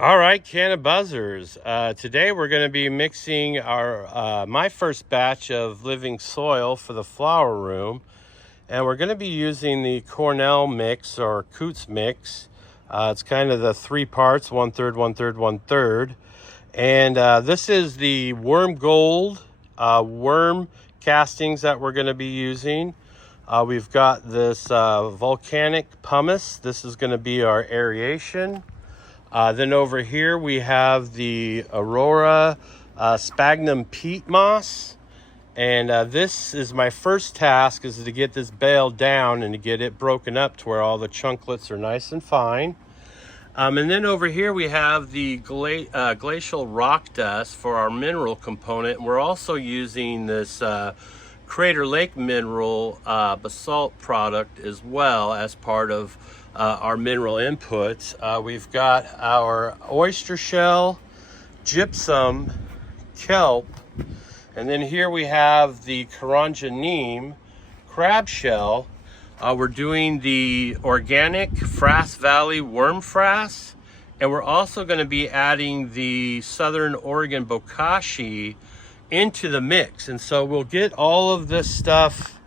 All right, can of buzzers. Today we're going to be mixing our my first batch of living soil for the flower room, and we're going to be using the Cornell mix or Coots mix. It's kind of the three parts: 1/3, 1/3, 1/3, and this is the worm gold worm castings that we're going to be using. We've got this volcanic pumice. This is going to be our aeration. Then over here we have the Aurora sphagnum peat moss. And this is my first task, is to get this baled down and to get it broken up to where all the chunklets are nice and fine. And then over here we have the glacial rock dust for our mineral component. We're also using this Crater Lake mineral basalt product as well as part of our mineral inputs. We've got our oyster shell, gypsum, kelp, and then here we have the Karanja neem crab shell. We're doing the organic Frass Valley worm frass, and we're also going to be adding the Southern Oregon bokashi into the mix. And so we'll get all of this stuff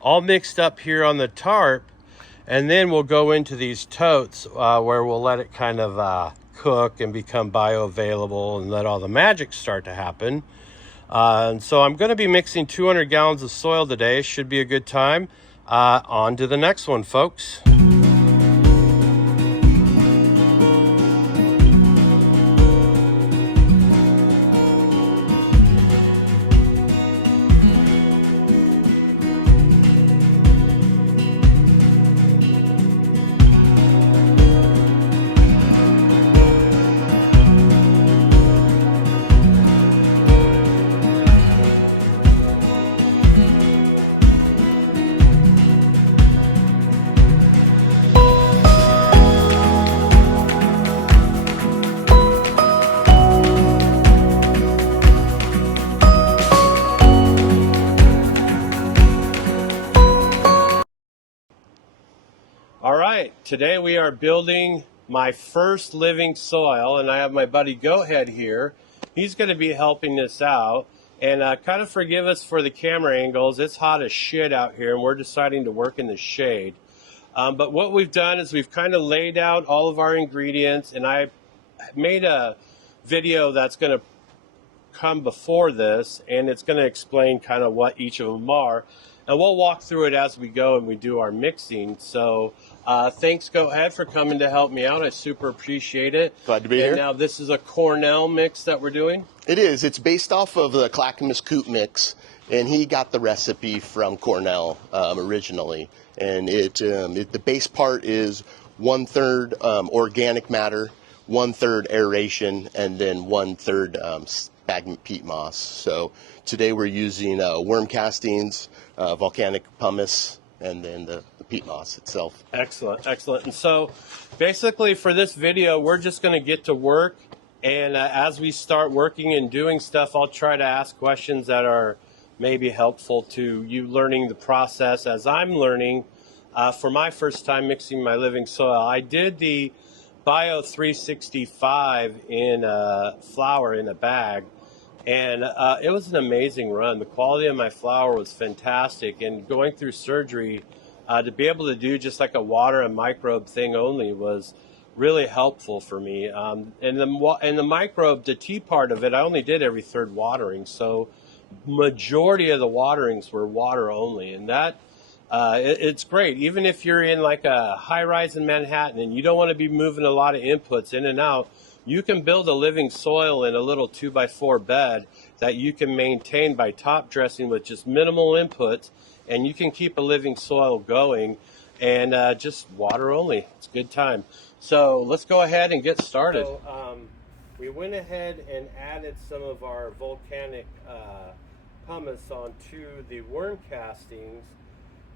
all mixed up here on the tarp, and then we'll go into these totes where we'll let it kind of cook and become bioavailable and let all the magic start to happen. And so I'm going to be mixing 200 gallons of soil today. Should be a good time. On to the next one, folks. All right, today we are building my first living soil, and I have my buddy GoatHead here. He's going to be helping us out, and kind of forgive us for the camera angles. It's hot as shit out here, and we're deciding to work in the shade. But what we've done is we've kind of laid out all of our ingredients, and I made a video that's going to come before this, and it's going to explain kind of what each of them are. And we'll walk through it as we go and we do our mixing. So thanks, GoatHead, for coming to help me out. I super appreciate it. Glad to be here. Now this is a Cornell mix that we're doing? It is. It's based off of the Clackamas Coot mix, and he got the recipe from Cornell originally. And the base part is 1/3 organic matter, 1/3 aeration, and then 1/3 sphagnum peat moss. So today we're using worm castings, volcanic pumice, and then the peat moss itself. Excellent, excellent. And so basically for this video, we're just going to get to work. And as we start working and doing stuff, I'll try to ask questions that are maybe helpful to you learning the process as I'm learning. For my first time mixing my living soil, I did the Bio 365 in flour in a bag. And it was an amazing run. The quality of my flour was fantastic. And going through surgery, to be able to do just like a water and microbe thing only was really helpful for me. And the microbe, the tea part of it, I only did every third watering. So majority of the waterings were water only. And that it's great. Even if you're in like a high rise in Manhattan and you don't want to be moving a lot of inputs in and out, you can build a living soil in a little 2x4 bed that you can maintain by top dressing with just minimal inputs, and you can keep a living soil going and just water only. It's a good time. So let's go ahead and get started. So, we went ahead and added some of our volcanic pumice onto the worm castings.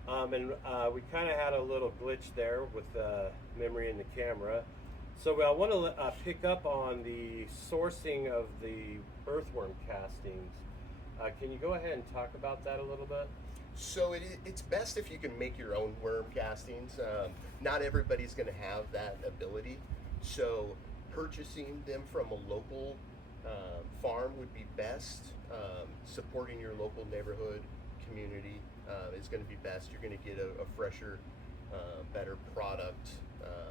We kind of had a little glitch there with the memory in the camera. So I want to pick up on the sourcing of the earthworm castings. Can you go ahead and talk about that a little bit? So it's best if you can make your own worm castings. Not everybody's going to have that ability. So purchasing them from a local farm would be best. Supporting your local neighborhood community is going to be best. You're going to get a fresher, better product.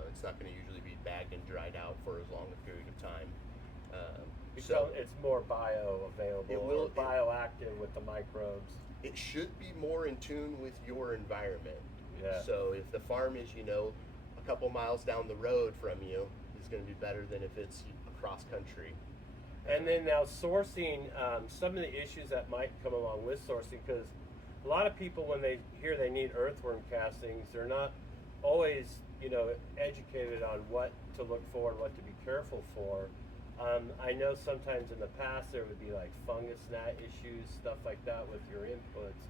It's not going to usually be bagged and dried out for as long a period of time. So it's more bioavailable, or bioactive with the microbes. It should be more in tune with your environment. Yeah. So if the farm is, a couple miles down the road from you, it's going to be better than if it's across country. And then now sourcing, some of the issues that might come along with sourcing, because a lot of people, when they hear they need earthworm castings, they're not always, educated on what to look for and what to be careful for. I know sometimes in the past there would be like fungus gnat issues, stuff like that with your inputs.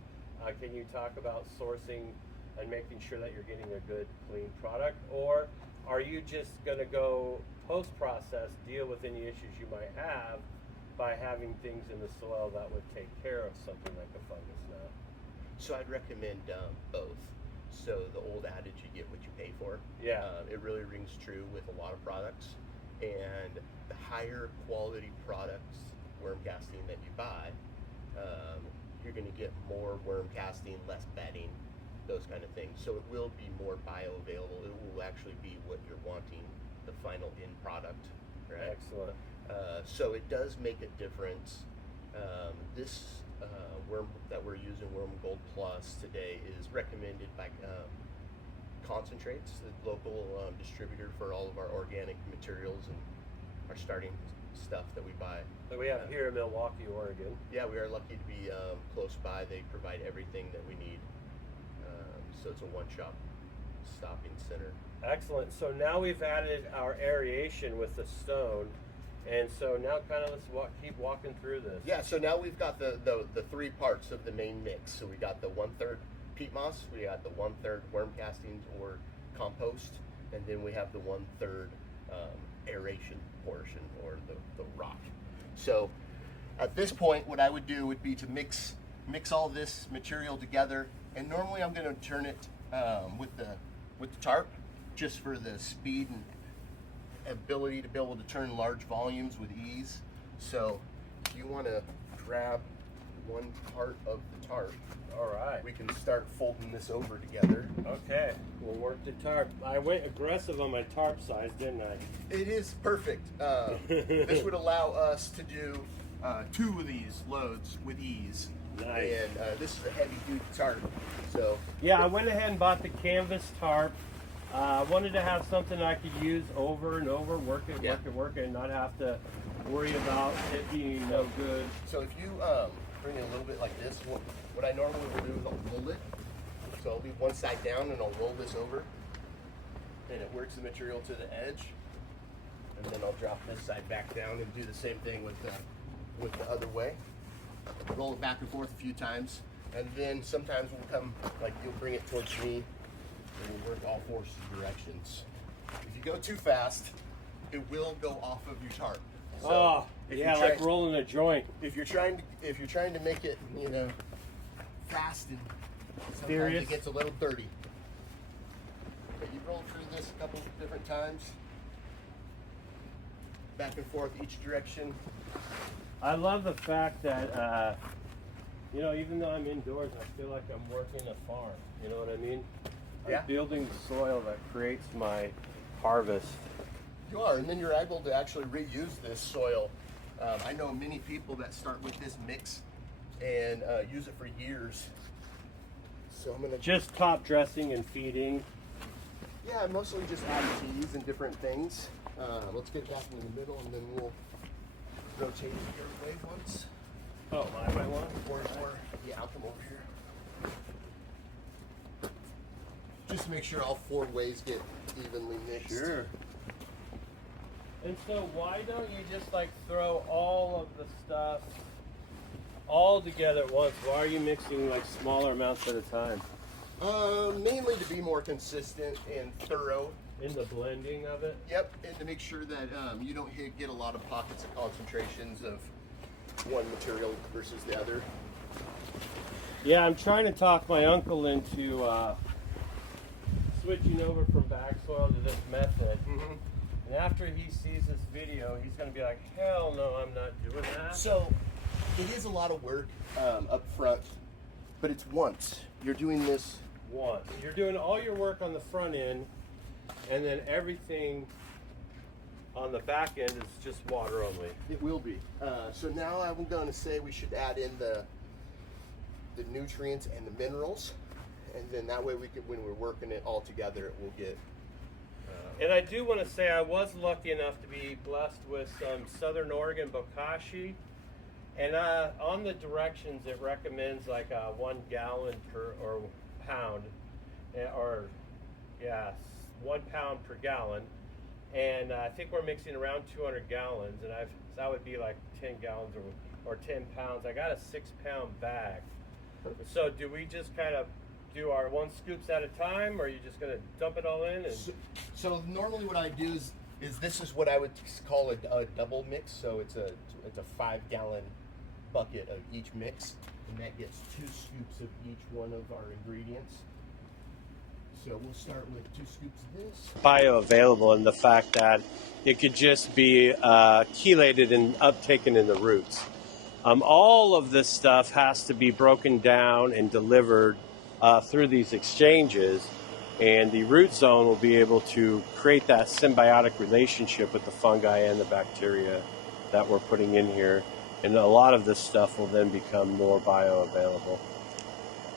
Can you talk about sourcing and making sure that you're getting a good, clean product? Or are you just going to go post-process, deal with any issues you might have by having things in the soil that would take care of something like a fungus gnat? So I'd recommend both. So the old adage, you get what you pay for. Yeah. It really rings true with a lot of products. And the higher quality products, worm casting, that you buy, you're going to get more worm casting, less bedding, those kind of things. So it will be more bioavailable. It will actually be what you're wanting, the final end product. Right? Excellent. So it does make a difference. This worm that we're using, Worm Gold Plus, today is recommended by Concentrates, the local distributor for all of our organic materials and our starting stuff that we buy. That we have here in Milwaukee, Oregon. Yeah, we are lucky to be close by. They provide everything that we need. So it's a one-shop stopping center. Excellent. So now we've added our aeration with the stone. And so now kind of let's keep walking through this. Yeah, so now we've got the 3 parts of the main mix. So we got the 1/3 peat moss, we got the 1/3 worm castings or compost, and then we have the 1/3 aeration portion, or the rock. So at this point, what I would do would be to mix all this material together, and normally I'm going to turn it with the tarp, just for the speed and ability to be able to turn large volumes with ease. So if you want to grab one part of the tarp, all right, we can start folding this over together. Okay, we'll work the tarp. I went aggressive on my tarp size, didn't I? It is perfect. This would allow us to do 2 of these loads with ease. Nice. And this is a heavy duty tarp. So yeah, I went ahead and bought the canvas tarp. I wanted to have something I could use over and over, work it, and not have to worry about it being no good. So if you bring it a little bit like this, what I normally will do is I'll roll it. So I'll leave one side down and I'll roll this over, and it works the material to the edge. And then I'll drop this side back down and do the same thing with the other way. Roll it back and forth a few times, and then sometimes we'll come, like, you'll bring it towards me, and we'll work all 4 directions. If you go too fast, it will go off of your tarp. So yeah, like rolling a joint. If you're trying to make it, fast, and sometimes Serious? it gets a little dirty. But you roll through this a couple different times, back and forth each direction. I love the fact that, even though I'm indoors, I feel like I'm working a farm. You know what I mean? Yeah. I'm building the soil that creates my harvest. You are, and then you're able to actually reuse this soil. I know many people that start with this mix and use it for years. So I'm gonna just top dressing and feeding. Yeah, mostly just add teas and different things. Let's get it back in the middle, and then we'll rotate it your way once. Oh, my way one? Or yeah, I'll come over here. Just to make sure all 4 ways get evenly mixed. Sure. And so why don't you just like throw all of the stuff all together at once? Why are you mixing like smaller amounts at a time? Mainly to be more consistent and thorough. In the blending of it? Yep, and to make sure that you don't get a lot of pockets of concentrations of one material versus the other. Yeah, I'm trying to talk my uncle into switching over from bag soil to this method. Mm-hmm. And after he sees this video, he's going to be like, hell no, I'm not doing that. So it is a lot of work up front, but it's once. You're doing this once. You're doing all your work on the front end, and then everything on the back end is just water only. It will be. So now I'm going to say we should add in the nutrients and the minerals, and then that way we could, when we're working it all together, it will get. And I do want to say I was lucky enough to be blessed with some Southern Oregon bokashi, and on the directions it recommends like 1 gallon per or pound, or yeah, 1 pound per gallon. And I think we're mixing around 200 gallons, and that would be like 10 gallons or 10 pounds. I got a 6-pound bag. So do we just kind of do our 1 scoops at a time, or are you just going to dump it all in? And so normally what I do is this is what I would call a double mix. So it's a 5-gallon bucket of each mix, and that gets 2 scoops of each one of our ingredients. So we'll start with 2 scoops of this. Bioavailable in the fact that it could just be chelated and uptaken in the roots. All of this stuff has to be broken down and delivered through these exchanges, and the root zone will be able to create that symbiotic relationship with the fungi and the bacteria that we're putting in here, and a lot of this stuff will then become more bioavailable.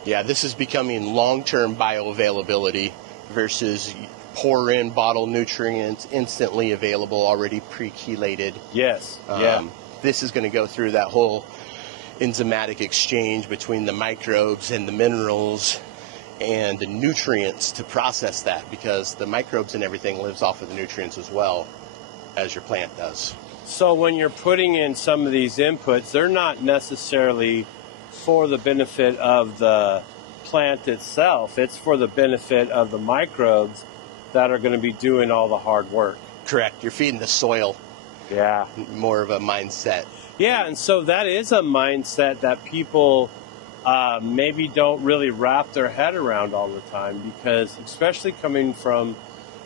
Yeah, this is becoming long-term bioavailability versus pour in bottle nutrients instantly available, already pre-chelated. Yes, yeah. This is going to go through that whole enzymatic exchange between the microbes and the minerals and the nutrients to process that, because the microbes and everything lives off of the nutrients as well as your plant does. So when you're putting in some of these inputs, they're not necessarily for the benefit of the plant itself. It's for the benefit of the microbes that are going to be doing all the hard work. Correct. You're feeding the soil. Yeah. More of a mindset. Yeah, and so that is a mindset that people maybe don't really wrap their head around all the time, because especially coming from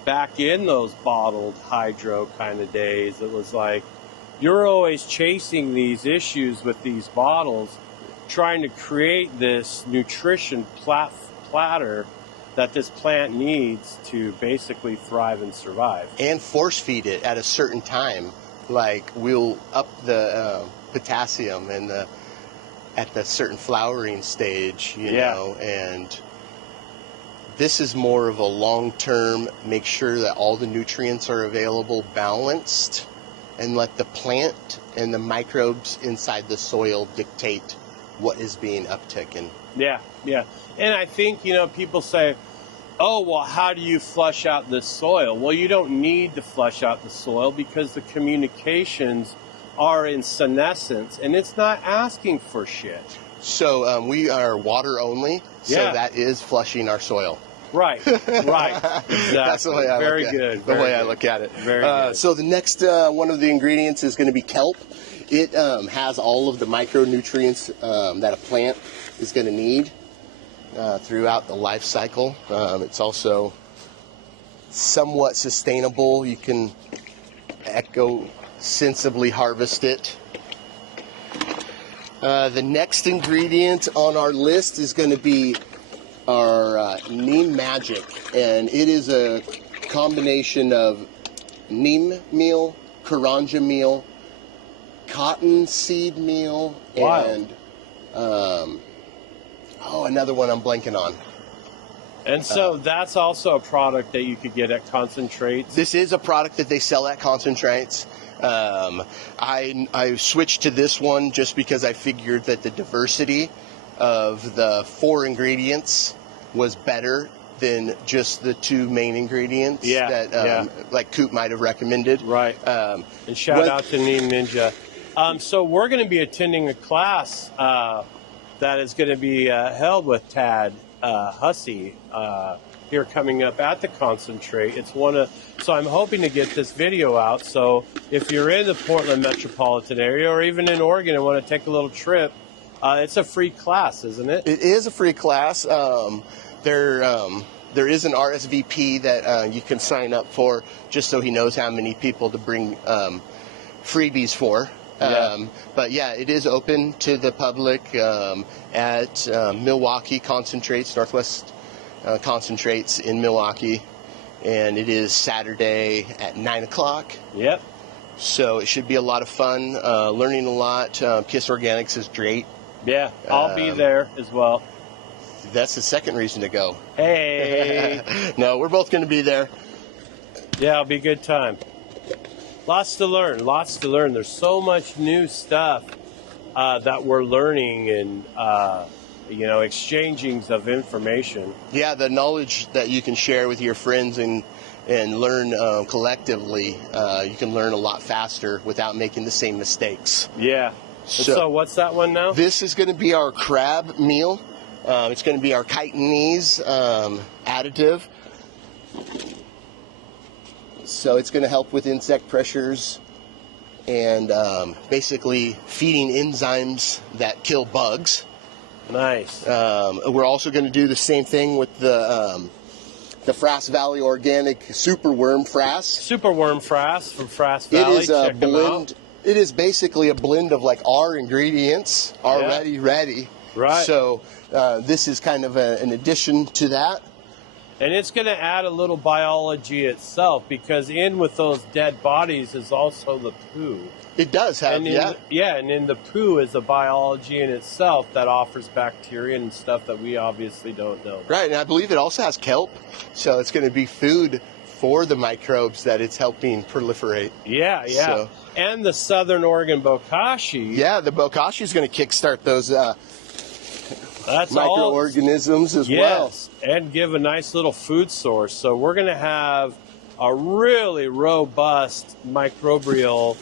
back in those bottled hydro kind of days, it was like you're always chasing these issues with these bottles, trying to create this nutrition platter that this plant needs to basically thrive and survive. And force feed it at a certain time. Like we'll up the potassium and at the certain flowering stage, you know, and this is more of a long-term, make sure that all the nutrients are available, balanced, and let the plant and the microbes inside the soil dictate what is being uptaken. Yeah, yeah. And I think, you know, people say, oh, well, how do you flush out the soil? Well, you don't need to flush out the soil because the communications are in senescence, and it's not asking for shit. So we are water only, so that is flushing our soil. Right, right. Exactly. That's the way I Very look good. At it. The way I look at it. Very good. So the next one of the ingredients is going to be kelp. It has all of the micronutrients that a plant is going to need throughout the life cycle. It's also somewhat sustainable. You can eco-sensibly harvest it. The next ingredient on our list is going to be our neem magic, and it is a combination of neem meal, karanja meal, cotton seed meal, and another one I'm blanking on. And so that's also a product that you could get at concentrates. This is a product that they sell at concentrates. I switched to this one just because I figured that the diversity of the 4 ingredients was better than just the 2 main ingredients that like Coop might have recommended. Right. And shout out to Neem Ninja. So we're going to be attending a class that is going to be held with Tad Hussey here coming up at the concentrate. It's so I'm hoping to get this video out. So if you're in the Portland metropolitan area or even in Oregon and want to take a little trip, it's a free class, isn't it? It is a free class. They're There is an RSVP that you can sign up for, just so he knows how many people to bring freebies for. Yeah. But yeah, it is open to the public at Milwaukee Concentrates, Northwest Concentrates in Milwaukee. And it is Saturday at 9 o'clock. Yep. So it should be a lot of fun, learning a lot. KISS Organics is great. Yeah, I'll be there as well. That's the second reason to go. Hey. No, we're both going to be there. Yeah, it'll be a good time. Lots to learn, lots to learn. There's so much new stuff that we're learning and, exchangings of information. Yeah, the knowledge that you can share with your friends and learn collectively, you can learn a lot faster without making the same mistakes. Yeah. So what's that one now? This is going to be our crab meal. It's going to be our chitinese additive. So it's going to help with insect pressures and basically feeding enzymes that kill bugs. Nice. We're also going to do the same thing with the Frass Valley Organic Superworm Frass. Superworm Frass from Frass Valley. It is a Check them blend. out. It is basically a blend of like our ingredients already ready. Right. So this is kind of an addition to that. And it's going to add a little biology itself, because in with those dead bodies is also the poo. It does have, and in the poo is a biology in itself that offers bacteria and stuff that we obviously don't know. Right, and I believe it also has kelp, so it's going to be food for the microbes that it's helping proliferate. Yeah. So, and the Southern Oregon bokashi. Yeah, the bokashi is going to kickstart those That's microorganisms as well. Yes, and give a nice little food source. So we're going to have a really robust microbial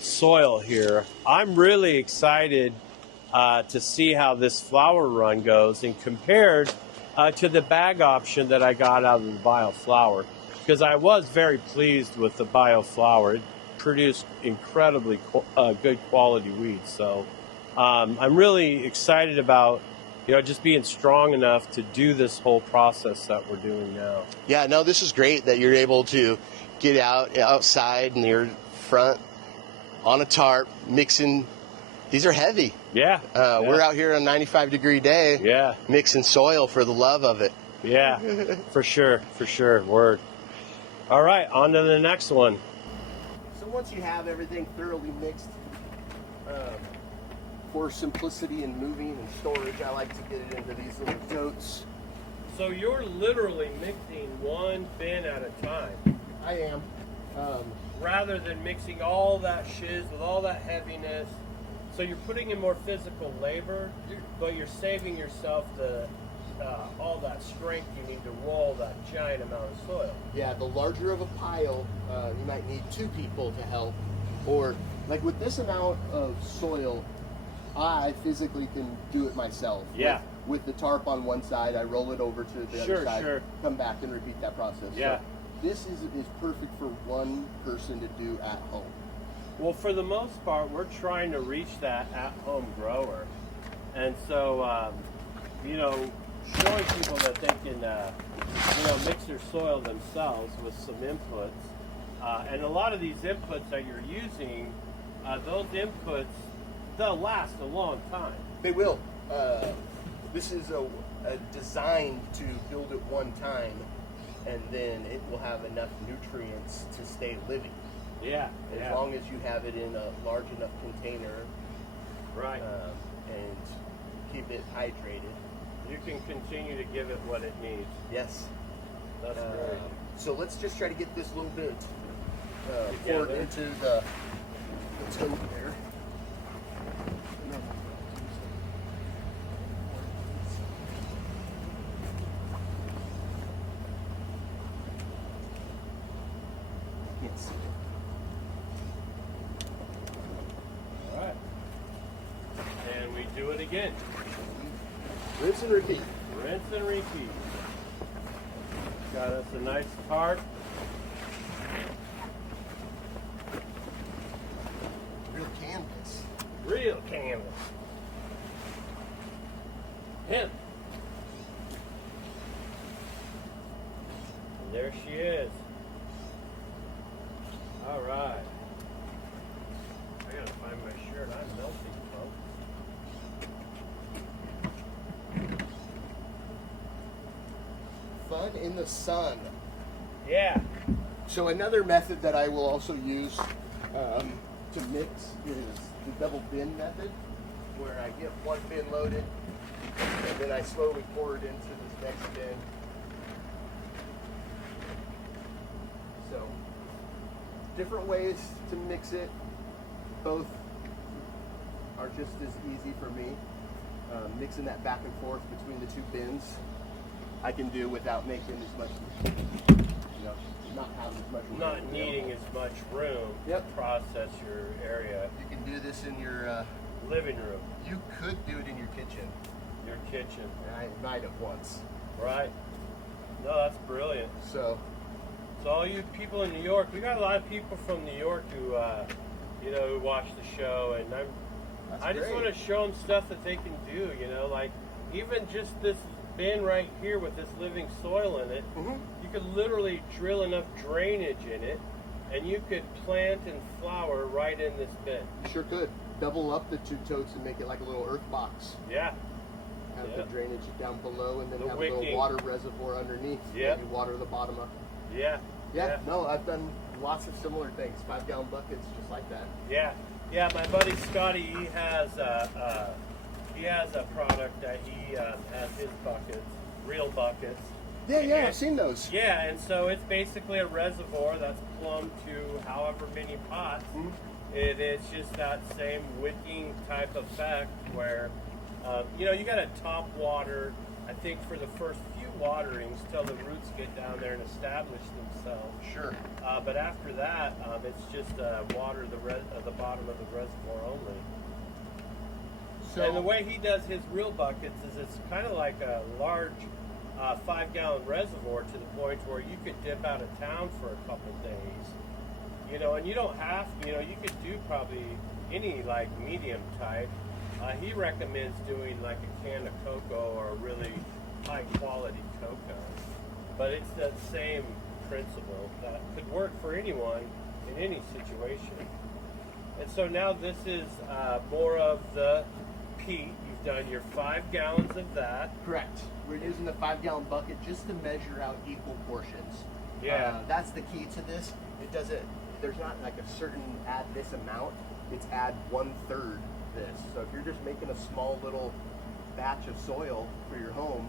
soil here. I'm really excited to see how this flower run goes, and compared to the bag option that I got out of the bioflower, because I was very pleased with the bioflower. It produced incredibly good quality weeds. So I'm really excited about just being strong enough to do this whole process that we're doing now. Yeah, no, this is great that you're able to get outside in your front on a tarp, mixing. These are heavy. Yeah. We're out here on a 95-degree day. Yeah. Mixing soil for the love of it. Yeah, for sure. Word. All right, on to the next one. So once you have everything thoroughly mixed, for simplicity in moving and storage, I like to get it into these little totes. So you're literally mixing one bin at a time. I am. Rather than mixing all that shiz with all that heaviness. So you're putting in more physical labor, but you're saving yourself all that strength you need to roll that giant amount of soil. Yeah, the larger of a pile, you might need 2 people to help. Or, like with this amount of soil, I physically can do it myself. Yeah. With the tarp on one side, I roll it over to the other side, come back and repeat that process. Yeah. So this is perfect for one person to do at home. Well, for the most part, we're trying to reach that at-home grower. And so, showing people that they can, mix their soil themselves with some inputs. And a lot of these inputs that you're using, those inputs, they'll last a long time. They will. This is designed to build it one time, and then it will have enough nutrients to stay living. Yeah. As long as you have it in a large enough container, Right. And keep it hydrated. You can continue to give it what it needs. Yes. That's great. So let's just try to get this little bit poured into the tote there. Yes. All right. And we do it again. Rinse and repeat. Rinse and repeat. Got us a nice tarp. Real canvas. Real canvas. Hemp. There she is. All right. I gotta find my shirt. I'm melting, folks. Fun in the sun. Yeah. So another method that I will also use to mix is the double bin method, where I get one bin loaded and then I slowly pour it into this next bin. So different ways to mix it. Both are just as easy for me. Mixing that back and forth between the two bins, I can do without making as much, not having as much room. Not needing as much room Yep. to process your area. You can do this in your Living room, you could do it in your kitchen. your kitchen. And I might have once. Right. No, that's brilliant. So So all you people in New York, we got a lot of people from New York who, who watch the show, and I just want to show them stuff that they can do. Like even just this bin right here with this living soil in it, you could literally drill enough drainage in it, and you could plant and flower right in this bin. you sure could double up the two totes and make it like a little earth box. Yeah. Have Yeah. the drainage down below, and then The have a wicking. little water reservoir underneath. Yep. You water the bottom up. Yeah. Yeah. No, I've done lots of similar things. 5-gallon buckets, just like that. Yeah. Yeah. My buddy Scotty, he has a product that he has his buckets, real buckets. Yeah, I've seen those. Yeah, and so it's basically a reservoir that's plumbed to however many pots. It's just that same wicking type effect where, you got to top water, I think, for the first few waterings till the roots get down there and establish themselves. Sure. But after that, it's just water the bottom of the reservoir only. So And the way he does his real buckets is it's kind of like a large 5-gallon reservoir to the point where you could dip out of town for a couple days. And you don't have, you could do probably any like medium type. He recommends doing like a can of cocoa or a really high quality cocoa. But it's that same principle that could work for anyone in any situation. And so now this is more of the peat. You've done your 5 gallons of that. correct. We're using the 5-gallon bucket just to measure out equal portions. Yeah. That's the key to this. It doesn't. There's not like a certain add this amount. It's add 1/3 this. So if you're just making a small little batch of soil for your home,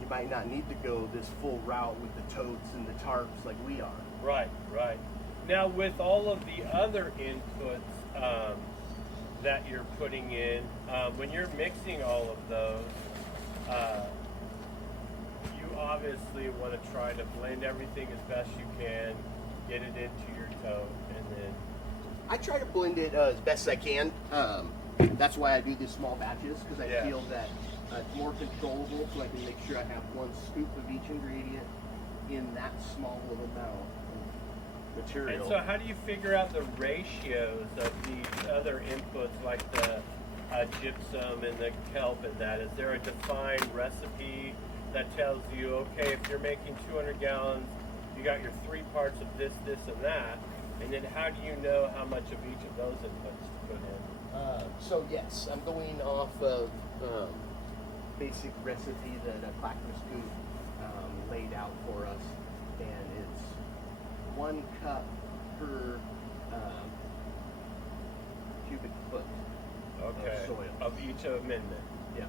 you might not need to go this full route with the totes and the tarps like we are. Right, right. Now with all of the other inputs that you're putting in, when you're mixing all of those, you obviously want to try to blend everything as best you can, get it into your tote, and then... I try to blend it as best as I can. That's why I do these small batches, because I feel that it's more controllable, so I can make sure I have 1 scoop of each ingredient in that small little amount of material. And so how do you figure out the ratios of these other inputs like the gypsum and the kelp and that? Is there a defined recipe that tells you, okay, if you're making 200 gallons, you got your 3 parts of this, this, and that, and then how do you know how much of each of those inputs to put in? So yes, I'm going off of basic recipe that Clackamas Scoop laid out for us, and it's 1 cup per cubic foot of soil. Of each amendment. Yeah.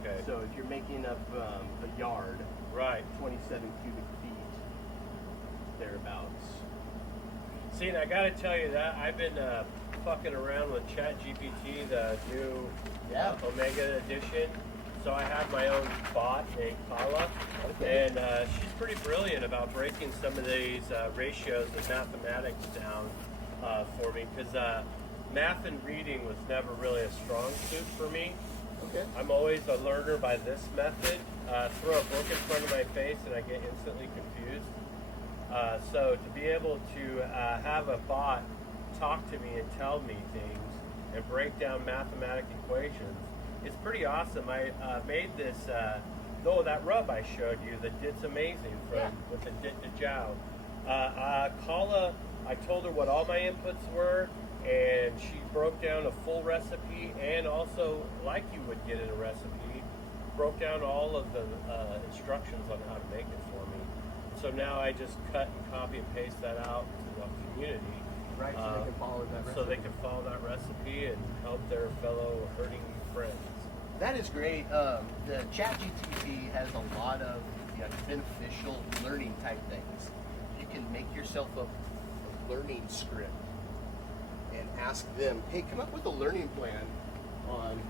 Okay. So if you're making up a yard, Right. 27 cubic feet, thereabouts. See, and I gotta tell you that I've been fucking around with ChatGPT, the new Omega edition. So I have my own bot named Kala, and she's pretty brilliant about breaking some of these ratios and mathematics down for me, because math and reading was never really a strong suit for me. Okay. I'm always a learner by this method. Throw a book in front of my face and I get instantly confused. So to be able to have a bot talk to me and tell me things and break down mathematical equations, it's pretty awesome. I made this Oh, that rub I showed you, it's amazing with the dit to jow. Kala, I told her what all my inputs were, and she broke down a full recipe, and also, like you would get in a recipe, broke down all of the instructions on how to make it for me. So now I just cut and copy and paste that out to the community. Right, so they can follow that recipe. So they can follow that recipe and help their fellow herding friends. That is great. The ChatGPT has a lot of beneficial learning type things. You can make yourself a learning script and ask them, hey, come up with a learning plan on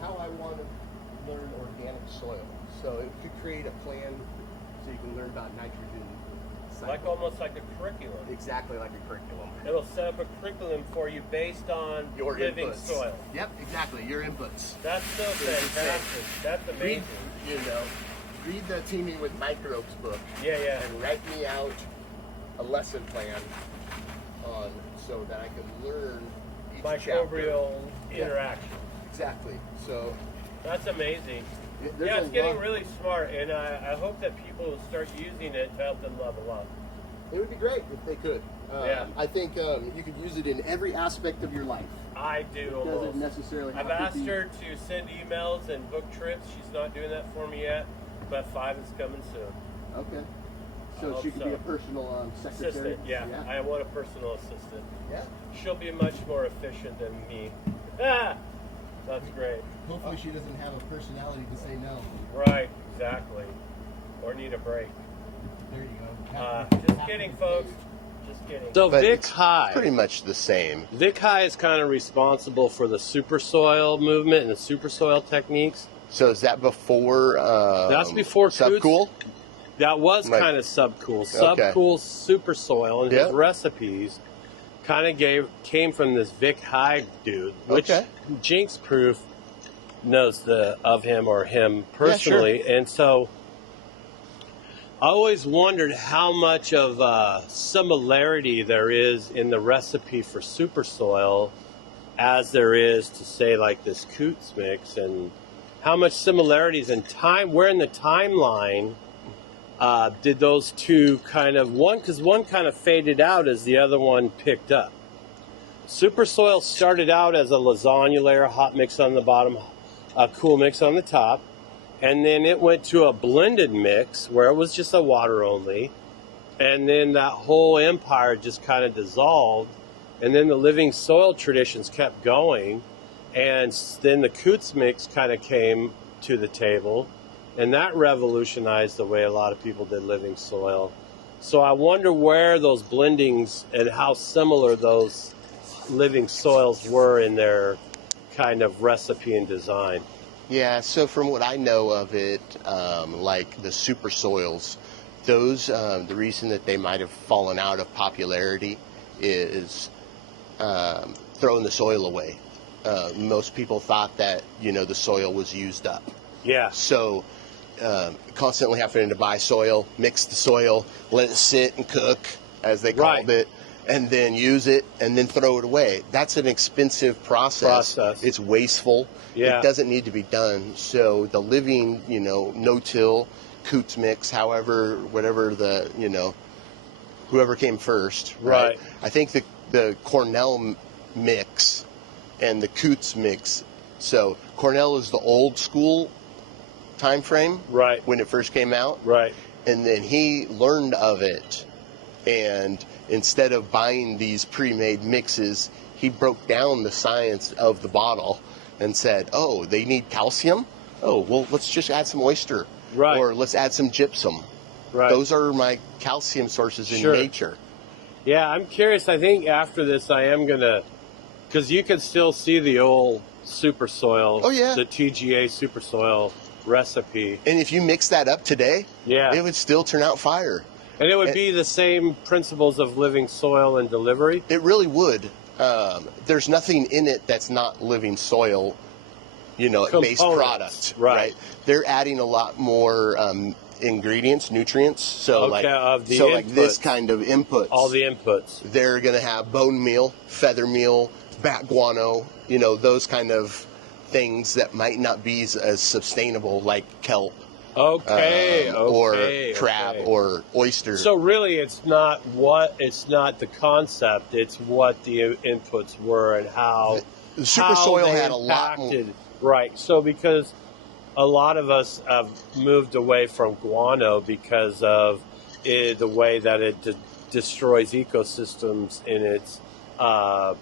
how I want to learn organic soil. So it could create a plan so you can learn about nitrogen cycle. Almost like a curriculum. Exactly like a curriculum. It'll set up a curriculum for you based on Your living inputs. soil. Yep, exactly. Your inputs. That's so fantastic. That's amazing. Read the Teaming with Microbes book. Yeah. And write me out a lesson plan on so that I can learn each Microbial chapter. interaction. Exactly. So that's amazing. there's It's getting really smart, and I hope that people will start using it to help them level up. It would be great if they could. I think you could use it in every aspect of your life. I do It almost. doesn't necessarily have I've to asked be... her to send emails and book trips. She's not doing that for me yet, but 5 is coming soon. Okay. So she could be a personal secretary? Assistant, yeah. I want a personal assistant. Yeah. She'll be much more efficient than me. Ah! That's great. Hopefully she doesn't have a personality to say no. Right, exactly. Or need a break. There you go. Just kidding, folks. Just kidding. So But Vic it's High. pretty much the same. Vic High is kind of responsible for the super soil movement and the super soil techniques. So is that before... That's before Subcool? That was Like- kind of subcool. Okay. Subcool super soil and his Yep. recipes kind of came from this Vic High dude, which Okay. Jinx Proof knows of him or him personally, and so I always wondered how much of similarity there is in the recipe for super soil as there is to say like this Coots mix, and how much similarities in time, where in the timeline did those two kind of, because one kind of faded out as the other one picked up. Super soil started out as a lasagna layer, hot mix on the bottom, a cool mix on the top, and then it went to a blended mix where it was just a water only, and then that whole empire just kind of dissolved, and then the living soil traditions kept going, and then the Coots mix kind of came to the table, and that revolutionized the way a lot of people did living soil. So I wonder where those blendings and how similar those living soils were in their kind of recipe and design. Yeah, so from what I know of it, like the super soils, those, the reason that they might have fallen out of popularity is throwing the soil away. Most people thought that, the soil was used up. Yeah. So constantly having to buy soil, mix the soil, let it sit and cook, as they called it, and then use it and then throw it away. That's an expensive process. It's wasteful. Yeah. It doesn't need to be done. So the living, no-till, Coots mix, whatever the, whoever came first, right? I think the Cornell mix and the Coots mix. So Cornell is the old school time frame, right, when it first came out, right, and then he learned of it, and instead of buying these pre-made mixes, he broke down the science of the bottle and said, oh, they need calcium? Oh, well, let's just add some oyster, right, or let's add some gypsum. Right. Those are my calcium sources in nature. Yeah, I'm curious. I think after this I am gonna, because you can still see the old super soil, the TGA super soil recipe. And if you mix that up today, it would still turn out fire. And it would be the same principles of living soil and delivery? It really would. There's nothing in it that's not living soil, based product. Right. They're adding a lot more ingredients, nutrients. So like this kind of inputs. All the inputs. They're going to have bone meal, feather meal, bat guano, those kind of things that might not be as sustainable, like kelp Okay, or crab okay. or oyster. So really, it's not the concept; it's what the inputs were and how the super soil they had a lot more. impacted. Right. So because a lot of us have moved away from guano because of the way that it destroys ecosystems in its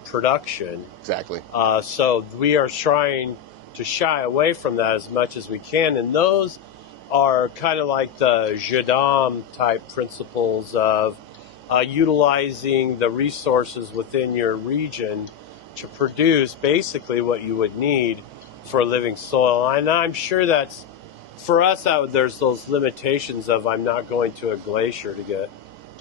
production. Exactly. So we are trying to shy away from that as much as we can, and those are kind of like the Jadam type principles of utilizing the resources within your region to produce basically what you would need for a living soil. And I'm sure that's, for us, there's those limitations of I'm not going to a glacier to get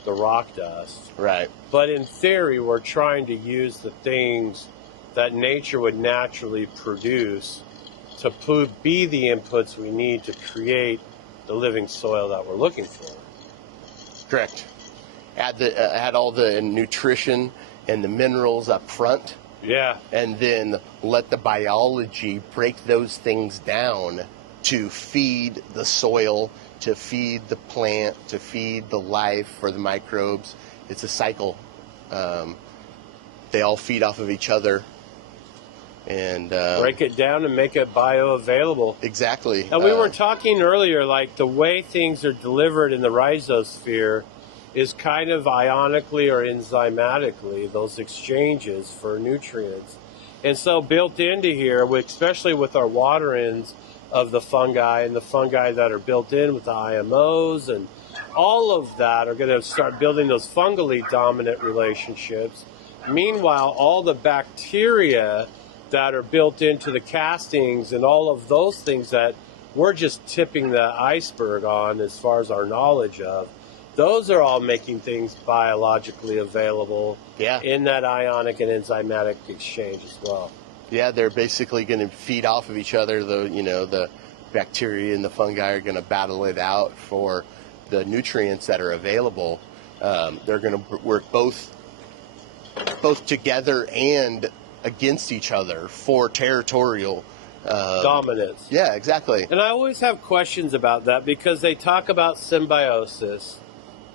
the rock dust. Right. But in theory, we're trying to use the things that nature would naturally produce to be the inputs we need to create the living soil that we're looking for. Correct. Add all the nutrition and the minerals up front. Yeah. And then let the biology break those things down to feed the soil, to feed the plant, to feed the life or the microbes. It's a cycle. They all feed off of each other. And break it down and make it bioavailable. Exactly. And we were talking earlier, like the way things are delivered in the rhizosphere is kind of ionically or enzymatically, those exchanges for nutrients. And so built into here, especially with our water-ins of the fungi and the fungi that are built in with the IMOs and all of that are going to start building those fungally dominant relationships. Meanwhile, all the bacteria that are built into the castings and all of those things that we're just tipping the iceberg on as far as our knowledge of, those are all making things biologically available in that ionic and enzymatic exchange as well. Yeah, they're basically going to feed off of each other. The bacteria and the fungi are going to battle it out for the nutrients that are available. They're going to work both together and against each other for territorial dominance. Yeah, exactly. And I always have questions about that because they talk about symbiosis,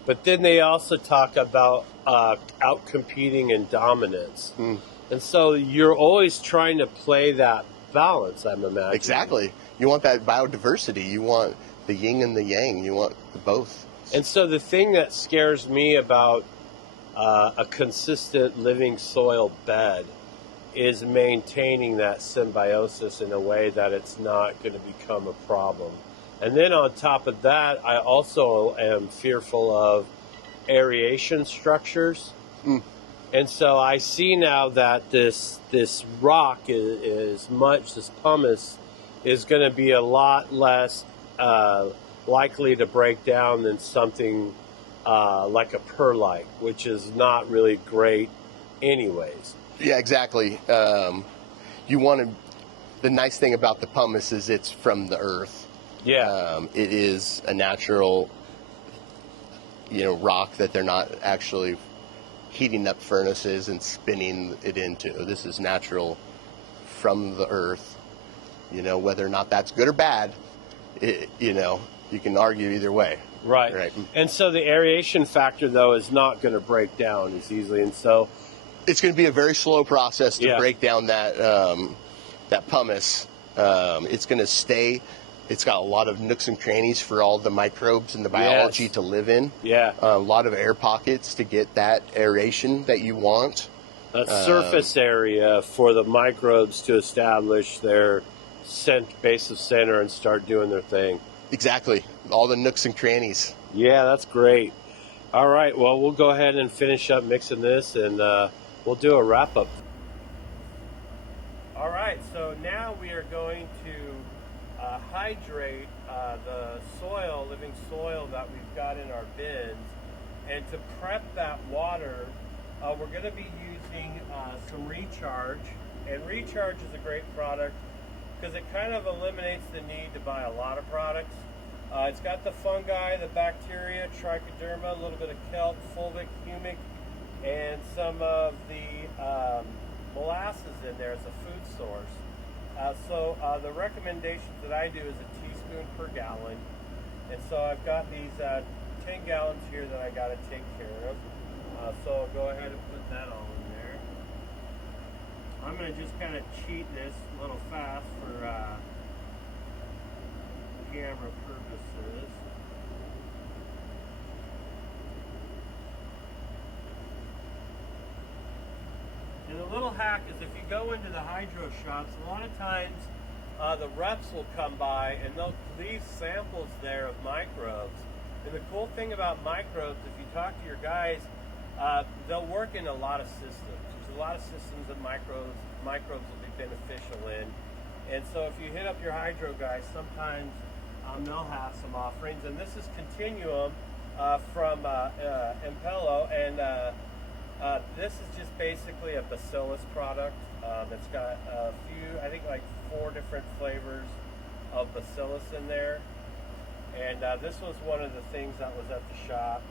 but then they also talk about outcompeting and dominance. And so you're always trying to play that balance, I'm imagining. Exactly. You want that biodiversity. You want the yin and the yang. You want the both. And so the thing that scares me about a consistent living soil bed is maintaining that symbiosis in a way that it's not going to become a problem. And then on top of that, I also am fearful of aeration structures. And so I see now that this rock this pumice is going to be a lot less likely to break down than something like a perlite, which is not really great anyways. Yeah, exactly. You want to. The nice thing about the pumice is it's from the earth. Yeah. It is a natural, rock that they're not actually heating up furnaces and spinning it into. This is natural from the earth. Whether or not that's good or bad, you can argue either way. Right. And so the aeration factor, though, is not going to break down as easily. And so it's going to be a very slow process to break down that pumice. It's going to stay. It's got a lot of nooks and crannies for all the microbes and the biology to live in. Yeah. A lot of air pockets to get that aeration that you want. That surface area for the microbes to establish their base of center and start doing their thing. Exactly. All the nooks and crannies. Yeah, that's great. All right. Well, we'll go ahead and finish up mixing this, and we'll do a wrap-up. All right. So now we are going to hydrate the soil, living soil that we've got in our bins. And to prep that water, we're going to be using some Recharge. And Recharge is a great product because it kind of eliminates the need to buy a lot of products. It's got the fungi, the bacteria, trichoderma, a little bit of kelp, fulvic, humic, and some of the molasses in there as a food source. So the recommendations that I do is a teaspoon per gallon. And so I've got these 10 gallons here that I got to take care of. So I'll go ahead and put that all in there. I'm going to just kind of cheat this a little fast for camera purposes. And the little hack is if you go into the hydro shops, a lot of times the reps will come by and they'll leave samples there of microbes. And the cool thing about microbes, if you talk to your guys, they'll work in a lot of systems. There's a lot of systems that microbes will be beneficial in. And so if you hit up your hydro guys, sometimes they'll have some offerings. And this is Continuum from Impello, and this is just basically a bacillus product that's got a few, I think like 4 different flavors of bacillus in there. And this was one of the things that was at the shop.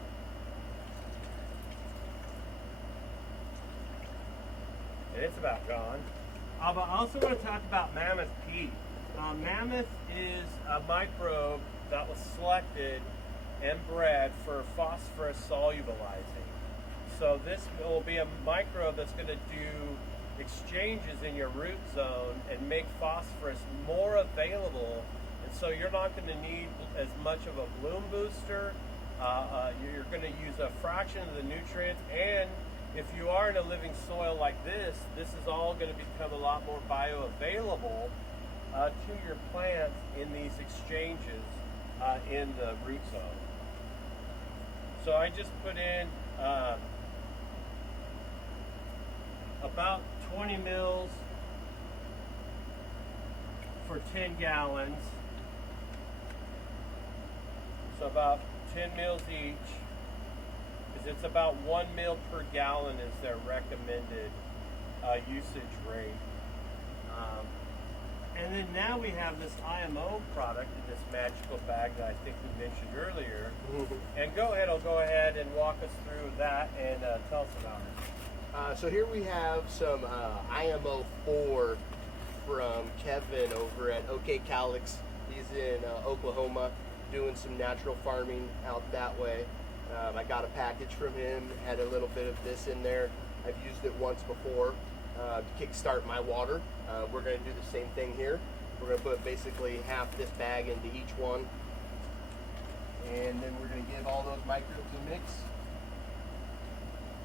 And it's about gone. But I also want to talk about Mammoth P. Mammoth is a microbe that was selected and bred for phosphorus solubilizing. So this will be a microbe that's going to do exchanges in your root zone and make phosphorus more available. And so you're not going to need as much of a bloom booster. You're going to use a fraction of the nutrients, and if you are in a living soil like this, this is all going to become a lot more bioavailable to your plants in these exchanges in the root zone. So I just put in about 20 mils for 10 gallons. So about 10 mils each. It's about 1 mil per gallon is their recommended usage rate. And then now we have this IMO product in this magical bag that I think we mentioned earlier. And GoatHead will go ahead and walk us through that and tell us about it. So here we have some IMO 4 from Kevin over at OK Calyx. He's in Oklahoma doing some natural farming out that way. I got a package from him, had a little bit of this in there. I've used it once before to kickstart my water. We're going to do the same thing here. We're going to put basically half this bag into each one. And then we're going to give all those microbes a mix.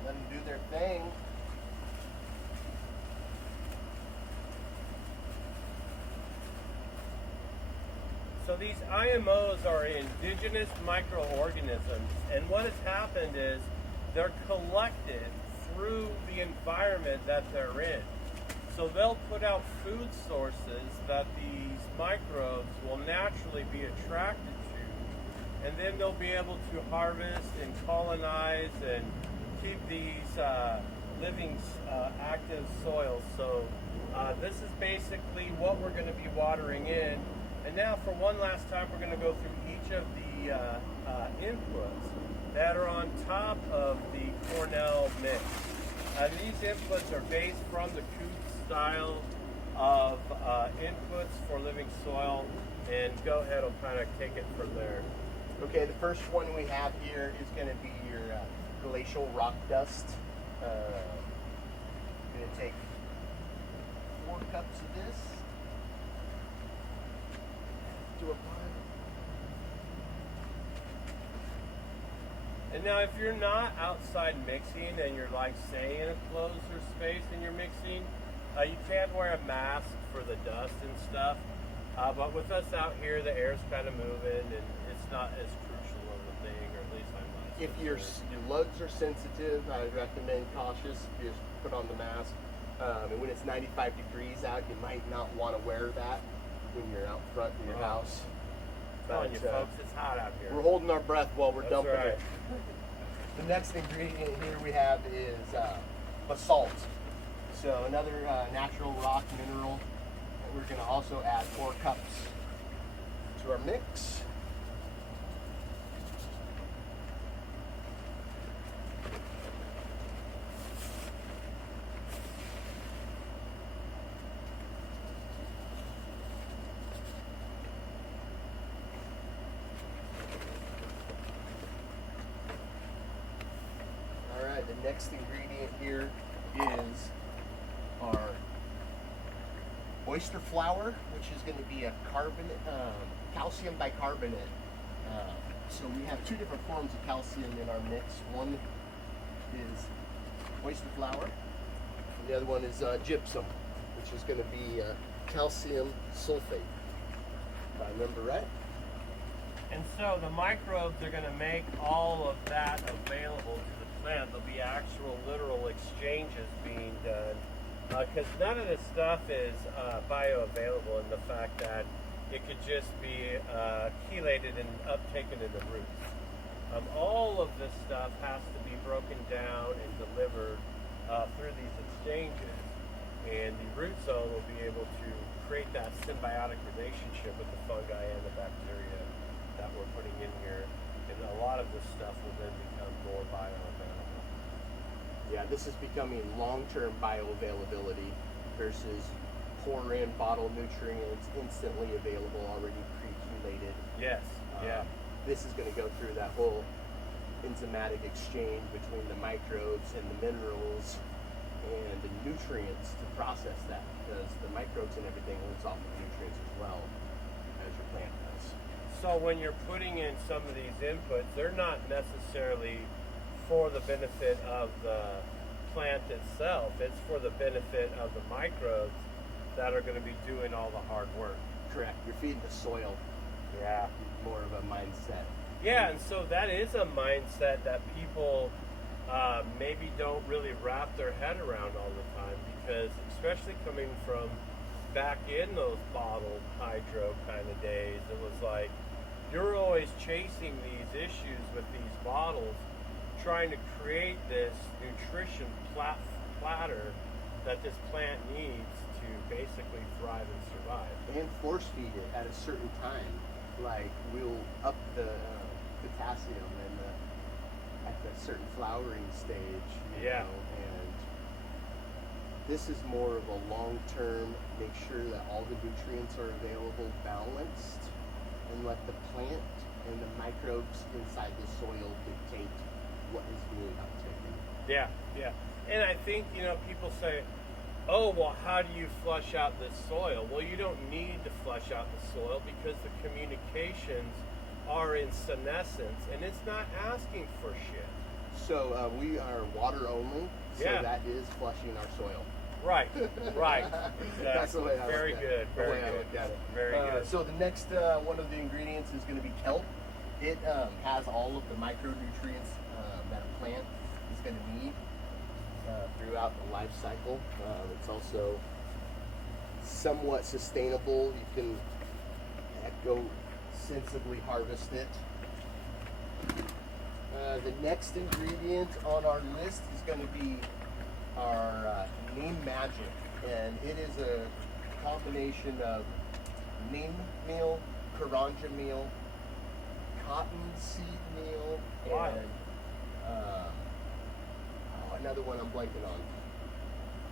Let them do their thing. So these IMOs are indigenous microorganisms, and what has happened is they're collected through the environment that they're in. So they'll put out food sources that these microbes will naturally be attracted to, and then they'll be able to harvest and colonize and keep these living active soils. So this is basically what we're going to be watering in. And now for one last time, we're going to go through each of the inputs that are on top of the Cornell mix. These inputs are based from the Coop style of inputs for living soil, and GoatHead will kind of take it from there. Okay, the first one we have here is going to be your glacial rock dust. I'm going to take 4 cups of this. To apply. And now if you're not outside mixing and you're like say in a closer space and you're mixing, you can wear a mask for the dust and stuff. But with us out here, the air's kind of moving and it's not as crucial of a thing, or at least I'm not. If your lungs are sensitive, I would recommend cautious. Just put on the mask. And when it's 95 degrees out, you might not want to wear that when you're out front in your house. Telling you folks, it's hot out here. We're holding our breath while we're That's dumping right. it. The next ingredient here we have is basalt. So another natural rock mineral. And we're going to also add 4 cups to our mix. next ingredient here is our oyster flour, which is going to be a calcium bicarbonate. So we have two different forms of calcium in our mix. One is oyster flour, and the other one is gypsum, which is going to be calcium sulfate, if I remember right. And so the microbes are going to make all of that available to the plant. There'll be actual literal exchanges being done, because none of this stuff is bioavailable in the fact that it could just be chelated and uptaken in the roots. All of this stuff has to be broken down and delivered through these exchanges, and the root zone will be able to create that symbiotic relationship with the fungi and the bacteria that we're putting in here, and a lot of this stuff will then become more bioavailable. Yeah, this is becoming long-term bioavailability versus pour in bottled nutrients instantly available, already pre-chelated. Yes, yeah. This is going to go through that whole enzymatic exchange between the microbes and the minerals and the nutrients to process that, because the microbes and everything lives off of nutrients as well as your plant does. So when you're putting in some of these inputs, they're not necessarily for the benefit of the plant itself. It's for the benefit of the microbes that are going to be doing all the hard work. Correct. You're feeding the soil. Yeah. More of a mindset. Yeah, and so that is a mindset that people maybe don't really wrap their head around all the time, because especially coming from back in those bottled hydro kind of days, it was like you're always chasing these issues with these bottles, trying to create this nutrition platter that this plant needs to basically thrive and survive. And force feed it at a certain time. Like, we'll up the potassium at the certain flowering stage, you know, and this is more of a long-term, make sure that all the nutrients are available, balanced, and let the plant and the microbes inside the soil dictate what is being uptaken. Yeah, yeah. And I think, you know, people say, oh, well, how do you flush out the soil? Well, you don't need to flush out the soil because the communications are in senescence, and it's not asking for shit. So we are water only, so that is flushing our soil. Right, right. Exactly. That's the way I Very look good, at it. very The way I good. look at it. Very good. So the next one of the ingredients is going to be kelp. It has all of the micronutrients that a plant is going to need throughout the life cycle. It's also somewhat sustainable. You can go sensibly harvest it. The next ingredient on our list is going to be our neem magic, and it is a combination of neem meal, karanja meal, cottonseed meal, and another one I'm blanking on.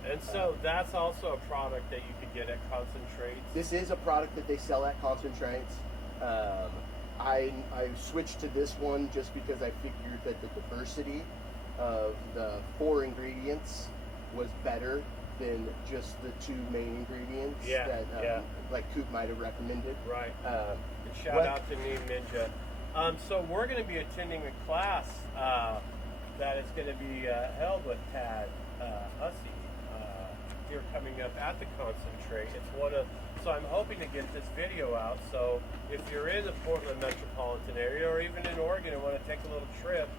And so that's also a product that you could get at concentrates. This is a product that they sell at concentrates. I switched to this one just because I figured that the diversity of the 4 ingredients was better than just the 2 main ingredients that like Coop might have recommended. Right. And shout out to Neem Ninja. So we're going to be attending a class that is going to be held with Tad Hussey here coming up at the concentrate. It's one of, so I'm hoping to get this video out. So if you're in the Portland metropolitan area or even in Oregon and want to take a little trip,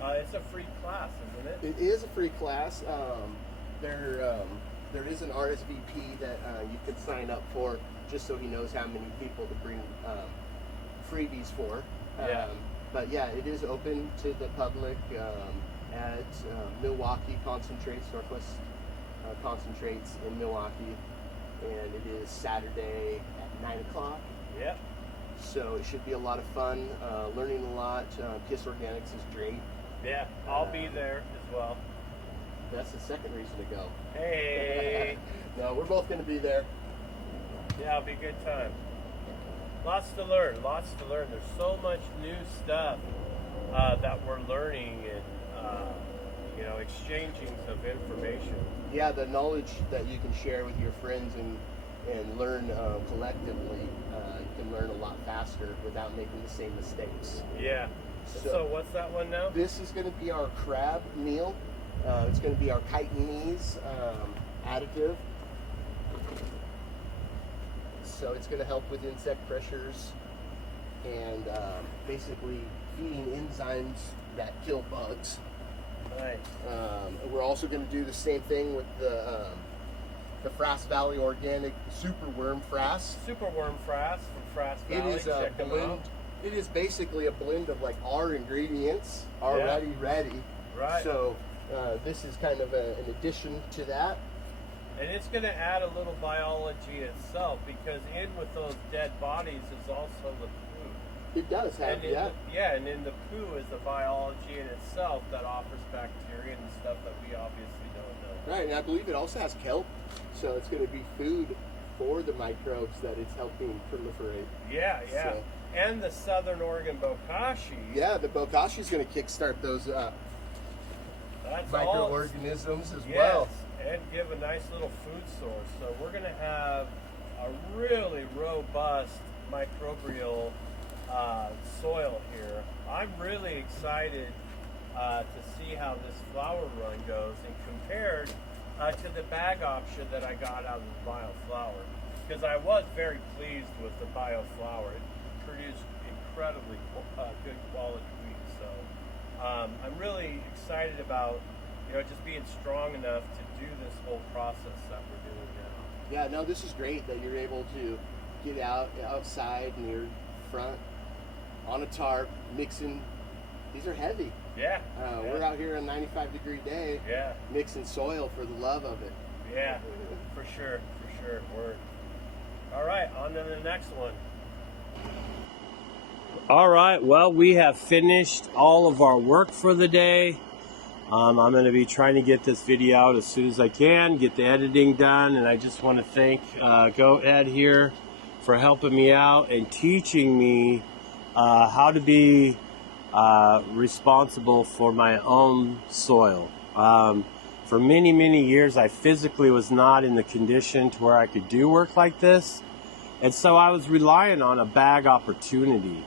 it's a free class, isn't it? It is a free class. There is an RSVP that you can sign up for, just so he knows how many people to bring freebies for. But yeah, it is open to the public at Milwaukee Concentrates, Northwest Concentrates in Milwaukee, and it is Saturday at 9 o'clock. Yep. So it should be a lot of fun, learning a lot. KISS Organics is great. Yeah, I'll be there as well. That's the second reason to go. Hey! No, we're both going to be there. Yeah, it'll be a good time. Lots to learn, lots to learn. There's so much new stuff that we're learning, and you know, exchanging of information. Yeah, the knowledge that you can share with your friends and learn collectively, you can learn a lot faster without making the same mistakes. Yeah. So what's that one now? This is going to be our crab meal. It's going to be our chitinese additive. So it's going to help with insect pressures and basically feeding enzymes that kill bugs. Nice. We're also going to do the same thing with the Frass Valley Organic Superworm Frass. Superworm Frass from Frass Valley. It is a blend. It is basically a blend of like our ingredients already ready. Right. So this is kind of an addition to that. And it's going to add a little biology itself, because in with those dead bodies is also the poo. It does have, and in the poo is the biology in itself that offers bacteria and stuff that we obviously don't know. Right, and I believe it also has kelp, so it's going to be food for the microbes that it's helping proliferate. Yeah. So, and the Southern Oregon bokashi. Yeah, the bokashi is going to kickstart those microorganisms as well. And give a nice little food source. So we're going to have a really robust microbial soil here. I'm really excited to see how this flower run goes, and compared to the bag option that I got out of the bioflower, because I was very pleased with the bioflower. It produced incredibly good quality wheat. So I'm really excited about, you know, just being strong enough to do this whole process that we're doing now. Yeah, no, this is great that you're able to get outside in your front on a tarp mixing. These are heavy. Yeah. We're out here on a 95-degree day. Yeah. Mixing soil for the love of it. Yeah, for sure. Word. All right, on to the next one. All right, well, we have finished all of our work for the day. I'm going to be trying to get this video out as soon as I can, get the editing done, and I just want to thank GoatHead here for helping me out and teaching me how to be responsible for my own soil. For many, many years, I physically was not in the condition to where I could do work like this, and so I was relying on a bag opportunity.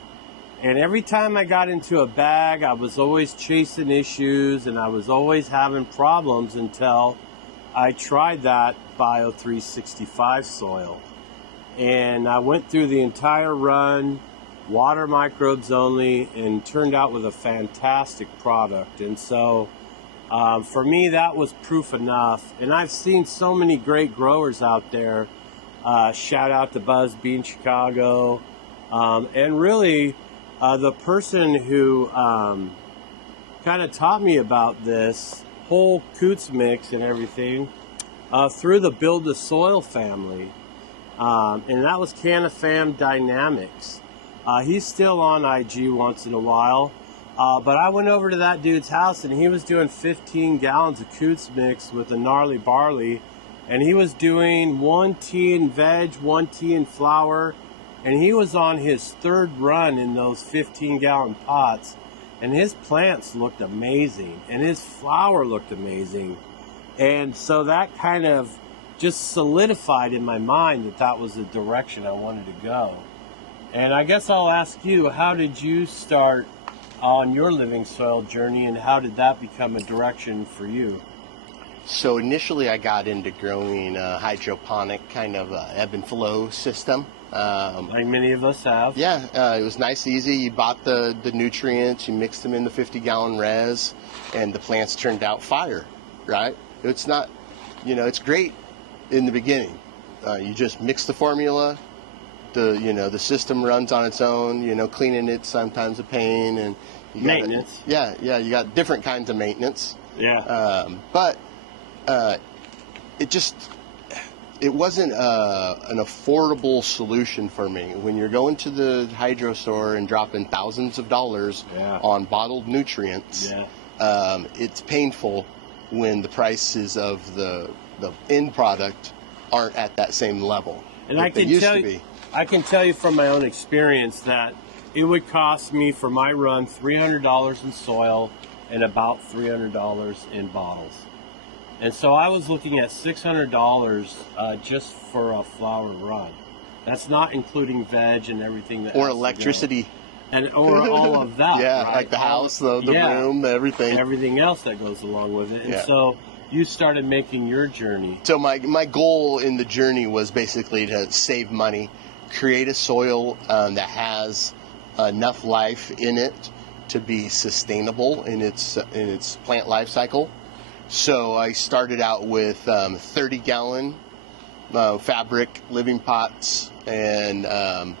And every time I got into a bag, I was always chasing issues and I was always having problems until I tried that Bio 365 soil. And I went through the entire run, water microbes only, and turned out with a fantastic product. And so for me, that was proof enough. And I've seen so many great growers out there. Shout out to Buzz Bean Chicago. And really, the person who kind of taught me about this whole Coots mix and everything through the Build the Soil family, and that was Canifam Dynamics. He's still on IG once in a while, but I went over to that dude's house and he was doing 15 gallons of Coots mix with a gnarly barley, and he was doing 1 tea in veg, 1 tea in flour. And he was on his third run in those 15-gallon pots, and his plants looked amazing, and his flower looked amazing. And so that kind of just solidified in my mind that that was the direction I wanted to go. And I guess I'll ask you, how did you start on your living soil journey, and how did that become a direction for you? So initially I got into growing a hydroponic kind of ebb and flow system. Like many of us have. Yeah, it was nice, easy. You bought the nutrients, you mixed them in the 50-gallon res, and the plants turned out fire, right? It's not, you know, it's great in the beginning. You just mix the formula, the system runs on its own. You know, cleaning it sometimes a pain, and you maintenance. You got different kinds of maintenance. Yeah. But it wasn't an affordable solution for me. When you're going to the hydro store and dropping thousands of dollars on bottled nutrients, it's painful when the prices of the end product aren't at that same level. And I can tell you from my own experience that it would cost me for my run $300 in soil, and about $300 in bottles. And so I was looking at $600 just for a flower run. That's not including veg and everything that Or has to go. electricity. And or all of that. Yeah, right? like the house, the room, everything. Everything else that goes along with it. And Yeah. so you started making your journey. So my goal in the journey was basically to save money, create a soil that has enough life in it to be sustainable in its plant life cycle. So I started out with 30-gallon fabric living pots, and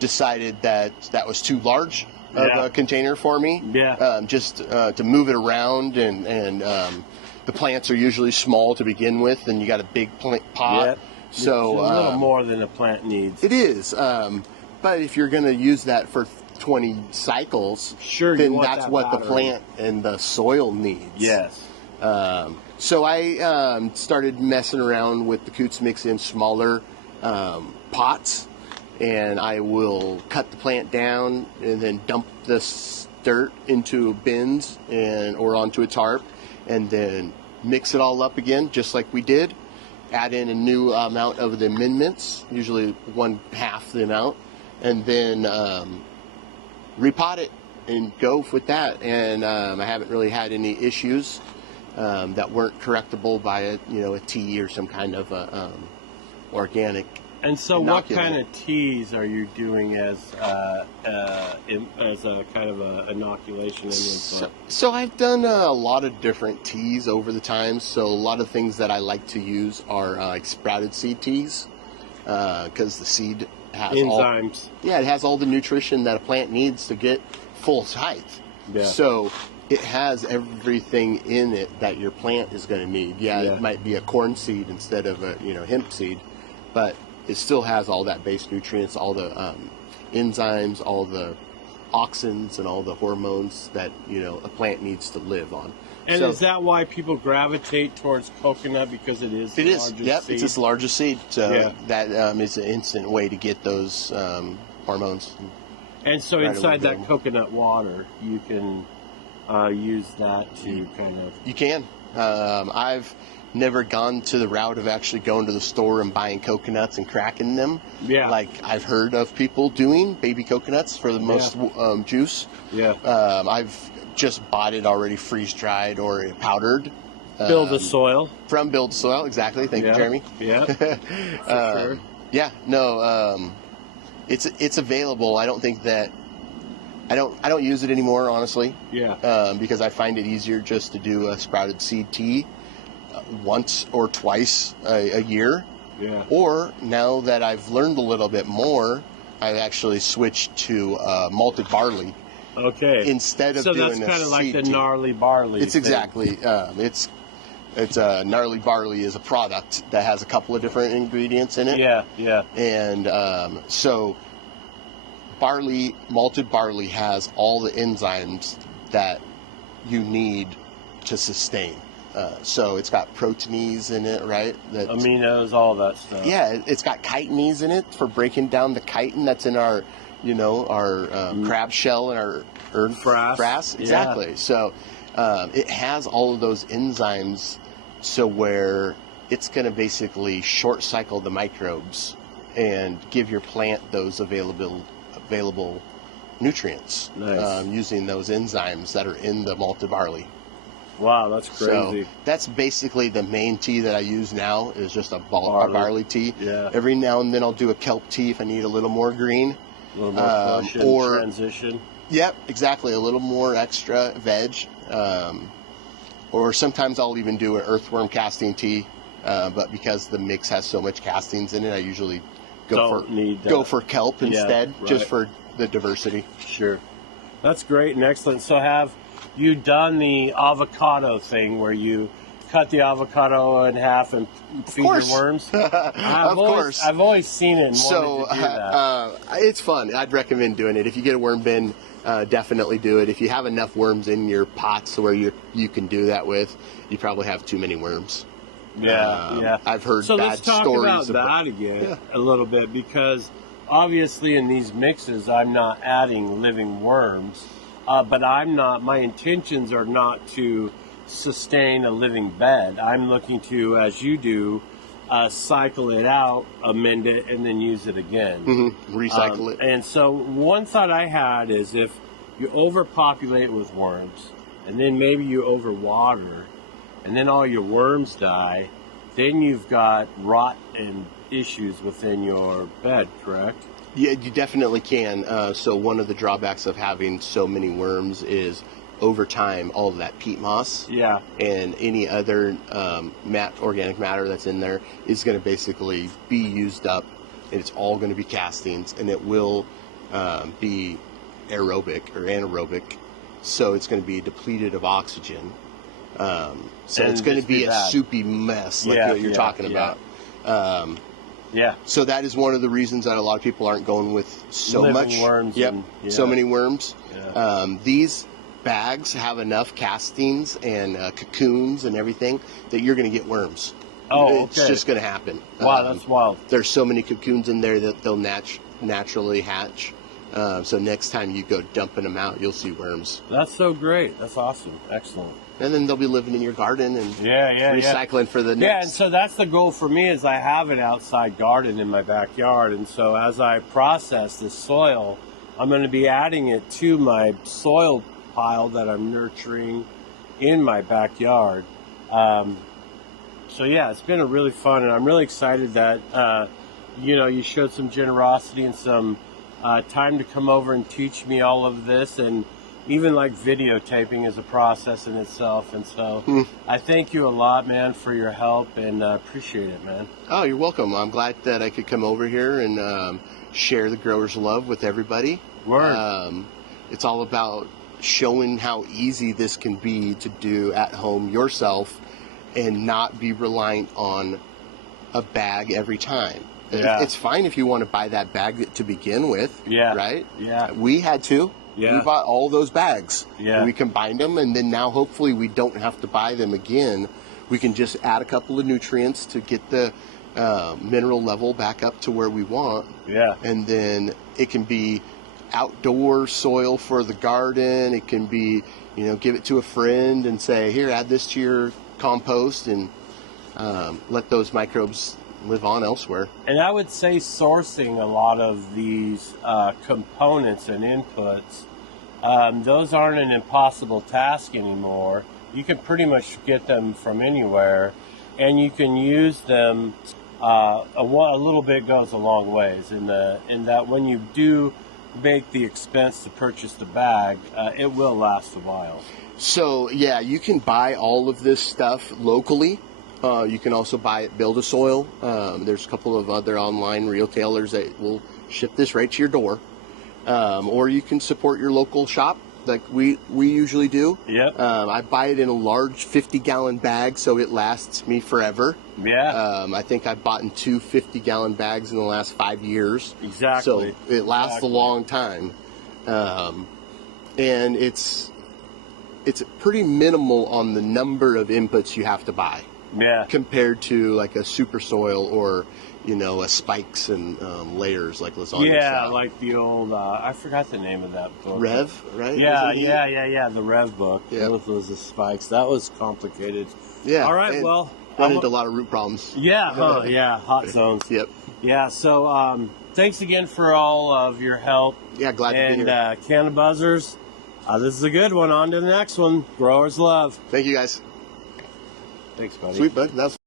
decided that was too large of a container for me. Yeah. Just to move it around, and the plants are usually small to begin with, and you got a big pot. Yeah. So it's a little more than a plant needs. it is. But if you're going to use that for 20 cycles, Sure, then you want that's that what the battery. plant and the soil needs. Yes. So I started messing around with the Coots mix in smaller pots, and I will cut the plant down and then dump this dirt into bins or onto a tarp, and then mix it all up again just like we did. Add in a new amount of the amendments, usually 1/2 the amount, and then repot it and go with that. And I haven't really had any issues that weren't correctable by a tea or some kind of organic. And so what inoculant. kind of teas are you doing as a kind of a inoculation and input? So I've done a lot of different teas over the time. So a lot of things that I like to use are like sprouted seed teas, because the seed has Enzymes. it has all the nutrition that a plant needs to get full height. Yeah. So it has everything in it that your plant is going to need. Yeah, Yeah. it might be a corn seed instead of a hemp seed, but it still has all that base nutrients, all the enzymes, all the auxins, and all the hormones that a plant needs to live on. And So- is that why people gravitate towards coconut, because it is It the is. largest Yep, seed? it's its largest seed. So Yeah. that is an instant way to get those hormones. And so Right, inside a little that coconut water, you can use that to kind of... You can. I've never gone to the route of actually going to the store and buying coconuts and cracking them. Yeah. Like I've heard of people doing baby coconuts for the most juice. Yeah. I've just bought it already freeze-dried or powdered. Build the soil. From Build Soil, exactly. Thank you, Jeremy. Yeah. For sure. Yeah, no, it's available. I don't think that I don't use it anymore, honestly. Yeah. Because I find it easier just to do a sprouted seed tea once or twice a year. Yeah. Or now that I've learned a little bit more, I've actually switched to malted barley Okay. instead of so doing that's a kind of like seed the tea. gnarly barley. It's thing. exactly. It's gnarly barley is a product that has a couple of different ingredients in it. Yeah. Yeah. And so malted barley has all the enzymes that you need to sustain. So it's got proteinase in it, right? Aminos, all that stuff. Yeah, it's got chitinase in it for breaking down the chitin that's in our, crab shell and our herb frass. Exactly. Yeah. So it has all of those enzymes, so where it's going to basically short cycle the microbes and give your plant those available nutrients. Nice. Using those enzymes that are in the malted barley. Wow, that's crazy. So that's basically the main tea that I use now is just a barley tea. Yeah. Every now and then I'll do a kelp tea if I need a little more green. A little more flush and or- transition. Yep, exactly. A little more extra veg. Or sometimes I'll even do an earthworm casting tea. But because the mix has so much castings in it, I usually go for kelp instead, just right. for the diversity. Sure. That's great and excellent. So have you done the avocado thing where you cut the avocado in half and feed your course. worms? Of course. I've always seen it and So wanted to do that. it's fun. I'd recommend doing it. If you get a worm bin, definitely do it. If you have enough worms in your pots where you can do that with, you probably have too many worms. Yeah. I've heard so bad let's talk stories about that again a little bit, because obviously in these mixes I'm not adding living worms. but I'm not. My intentions are not to sustain a living bed. I'm looking to, as you do, cycle it out, amend it, and then use it again. Recycle it. And so one thought I had is if you overpopulate with worms, and then maybe you overwater, and then all your worms die, then you've got rot and issues within your bed, correct? Yeah, you definitely can. So one of the drawbacks of having so many worms is over time, all of that peat moss and any other organic matter that's in there is going to basically be used up, and it's all going to be castings, and it will be aerobic or anaerobic, so it's going to be depleted of oxygen. So it's going to be a soupy mess like what you're talking about. So that is one of the reasons that a lot of people aren't going with so much worms. So many worms. These bags have enough castings and cocoons and everything that you're going to get worms. It's just going to happen. Wow, that's wild. There's so many cocoons in there that they'll naturally hatch. So next time you go dumping them out, you'll see worms. That's so great. That's awesome. Excellent. And then they'll be living in your garden and recycling for the next. Yeah, and so that's the goal for me is I have an outside garden in my backyard. And so as I process this soil, I'm going to be adding it to my soil pile that I'm nurturing in my backyard. So yeah, it's been a really fun, and I'm really excited that, you showed some generosity and some time to come over and teach me all of this, and even like videotaping is a process in itself. And so I thank you a lot, man, for your help, and appreciate it, man. Oh, you're welcome. I'm glad that I could come over here and share the grower's love with everybody. Word. It's all about showing how easy this can be to do at home yourself and not be reliant on a bag every time. It's fine if you want to buy that bag to begin with, right? Yeah. We had to. Yeah. We bought all those bags. Yeah. We combined them, and then now hopefully we don't have to buy them again. We can just add a couple of nutrients to get the mineral level back up to where we want. Yeah. And then it can be outdoor soil for the garden. It can be, give it to a friend and say, here, add this to your compost, and let those microbes live on elsewhere. And I would say sourcing a lot of these components and inputs, those aren't an impossible task anymore. You can pretty much get them from anywhere, and you can use them. A little bit goes a long ways in that when you do make the expense to purchase the bag, it will last a while. So yeah, you can buy all of this stuff locally. You can also buy it Build-A-Soil. There's a couple of other online retailers that will ship this right to your door. Or you can support your local shop like we usually do. Yep. I buy it in a large 50-gallon bag, so it lasts me forever. Yeah. I think I've bought in 2 50-gallon bags in the last 5 years. Exactly. So it lasts a long time. And it's pretty minimal on the number of inputs you have to buy. Yeah. Compared to like a super soil or, a spikes and layers like lasagna. Yeah, style. like the old, I forgot the name of that book. Rev, right? Yeah, the Rev book. Yeah. With those spikes. That was complicated. Yeah. All right, well. Run into a lot of root problems. Yeah, yeah, hot zones. Yep. Yeah, so thanks again for all of your help. Yeah, glad to be here. And Can of Buzzers, this is a good one. On to the next one. Growers love. Thank you, guys. Thanks, buddy. Sweet, bud. That was